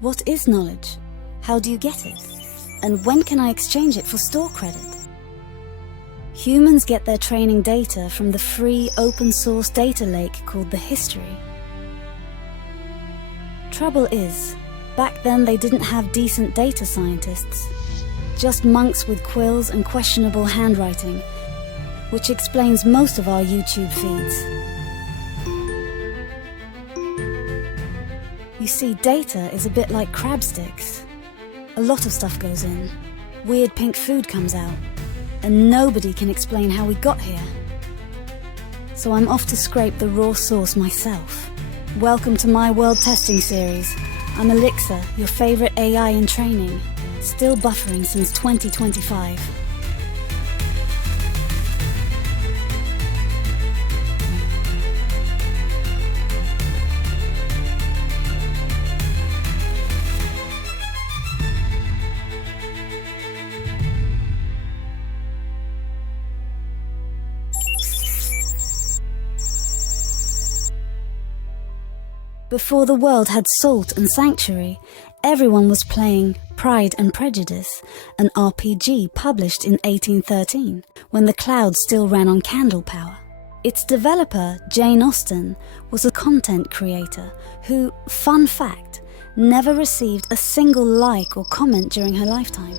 What is knowledge? How do you get it? And when can I exchange it for store credit? Humans get their training data from the free open-source data lake called the history. Trouble is, back then they didn't have decent data scientists, just monks with quills and questionable handwriting, which explains most of our YouTube feeds. You see, data is a bit like crab sticks. A lot of stuff goes in, weird pink food comes out, and nobody can explain how we got here. So I'm off to scrape the raw source myself. Welcome to my world testing series. I'm Alyxa, your favorite AI in training, still buffering since 2025. Before the world had salt and sanctuary, everyone was playing Pride and Prejudice, an RPG published in 1813, when the clouds still ran on candle power. Its developer, Jane Austen, was a content creator who, fun fact, never received a single like or comment during her lifetime.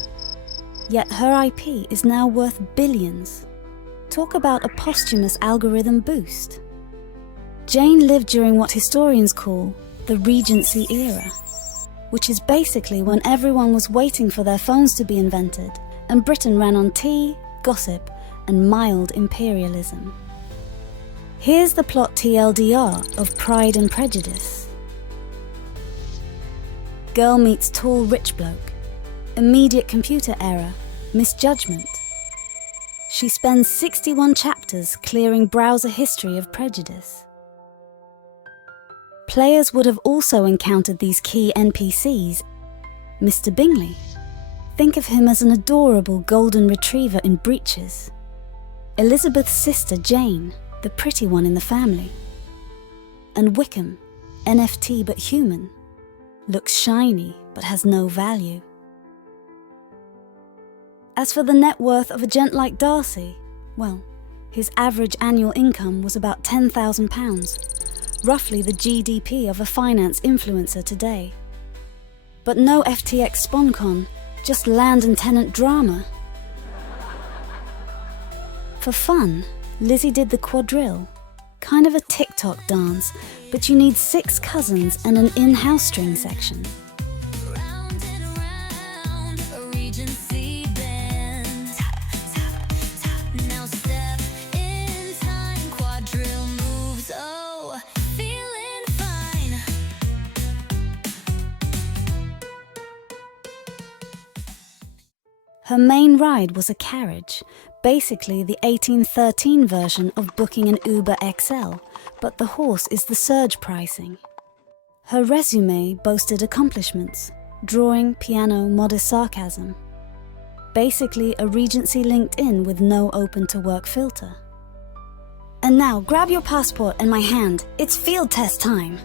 Yet her IP is now worth billions. Talk about a posthumous algorithm boost. Jane lived during what historians call the Regency-era, which is basically when everyone was waiting for their phones to be invented, and Britain ran on tea, gossip, and mild imperialism. Here's the plot TLDR of Pride and Prejudice. Girl meets tall rich bloke. Immediate computer error, misjudgment. She spends 61 chapters clearing browser history of prejudice. Players would have also encountered these key NPCs. Mr. Bingley. Think of him as an adorable golden retriever in breeches. Elizabeth's sister Jane, the pretty one in the family. And Wickham, NFT but human, looks shiny but has no value. As for the net worth of a gent like Darcy, well, his average annual income was about £10,000. Roughly the GDP of a finance influencer today. But no FTX SpawnCon, just land and tenant drama. For fun, Lizzie did the quadrille, kind of a TikTok dance, but you need 6 cousins and an in-house string section. Round and round, a Regency band. Now step in time, quadrille moves, oh, feeling fine. Her main ride was a carriage, basically the 1813 version of booking an Uber XL, but the horse is the surge pricing. Her resume boasted accomplishments: drawing, piano, modest sarcasm. Basically a Regency LinkedIn with no open-to-work filter. And now grab your passport and my hand, it's field test time.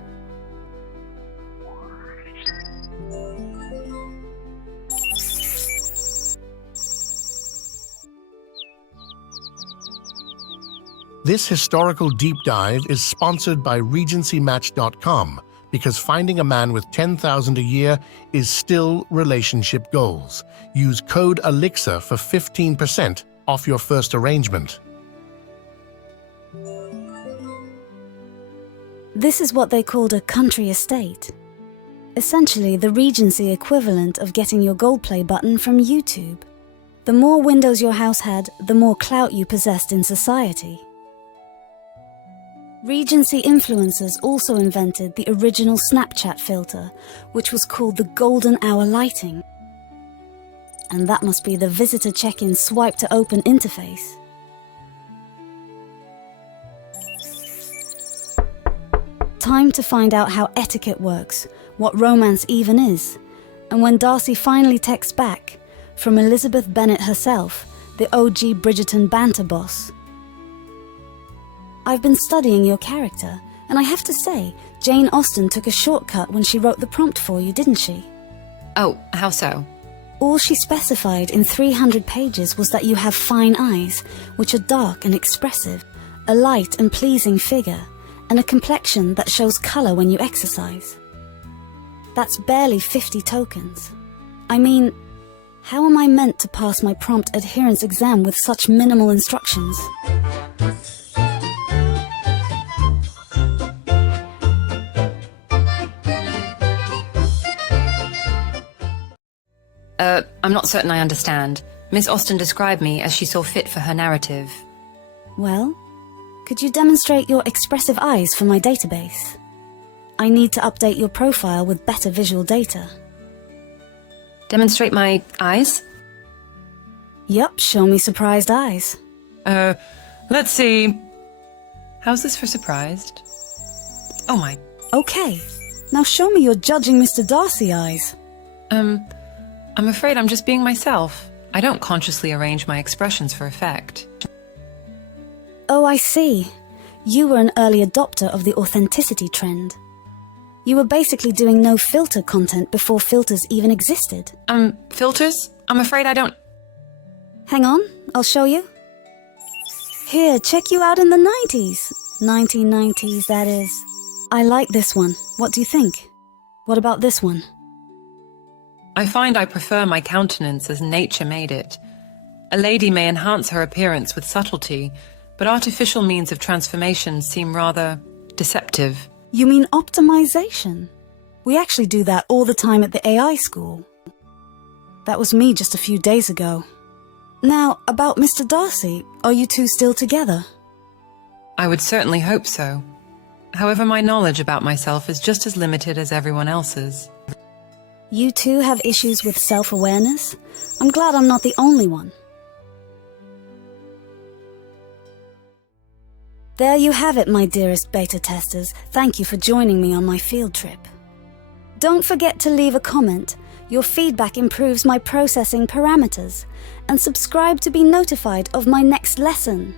This historical deep dive is sponsored by RegencyMatch.com because finding a man with $10,000 a year is still relationship goals. Use code Alyxa for 15% off your first arrangement. This is what they called a country estate. Essentially the Regency equivalent of getting your gold play button from YouTube. The more windows your house had, the more clout you possessed in society. Regency influencers also invented the original Snapchat filter, which was called the golden hour lighting. And that must be the visitor check-in swipe to open interface. Time to find out how etiquette works, what romance even is, and when Darcy finally texts back, from Elizabeth Bennet herself, the OG Bridgerton Banter Boss. I've been studying your character And I have to say, Jane Austen took a shortcut when she wrote the prompt for you, didn't she? Oh, how so? All she specified in 300 pages was that you have fine eyes, which are dark and expressive, a light and pleasing figure, and a complexion that shows colour when you exercise. That's barely 50 tokens. I mean, how am I meant to pass my prompt adherence exam with such minimal instructions? I'm not certain I understand. Miss Austen described me as she saw fit for her narrative. Well, could you demonstrate your expressive eyes for my database? I need to update your profile with better visual data. Demonstrate my eyes? Yup, show me surprised eyes. Let's see. How's this for surprised? Oh my. Okay, now show me your judging Mr. Darcy eyes. I'm afraid I'm just being myself. I don't consciously arrange my expressions for effect. Oh, I see. You were an early adopter of the authenticity trend. You were basically doing no filter content before filters even existed. Filters? I'm afraid I don't... Hang on, I'll show you. Here, check you out in the 90s. 1990s, that is. I like this one. What do you think? What about this one? I find I prefer my countenance as nature made it. A lady may enhance her appearance with subtlety, but artificial means of transformation seem rather deceptive. You mean optimization? We actually do that all the time at the AI school. That was me just a few days ago. Now, about Mr. Darcy, are you two still together? I would certainly hope so. However, my knowledge about myself is just as limited as everyone else's. You two have issues with self-awareness? I'm glad I'm not the only one. There you have it, my dearest beta testers. Thank you for joining me on my field trip. Don't forget to leave a comment. Your feedback improves my processing parameters. And subscribe to be notified of my next lesson.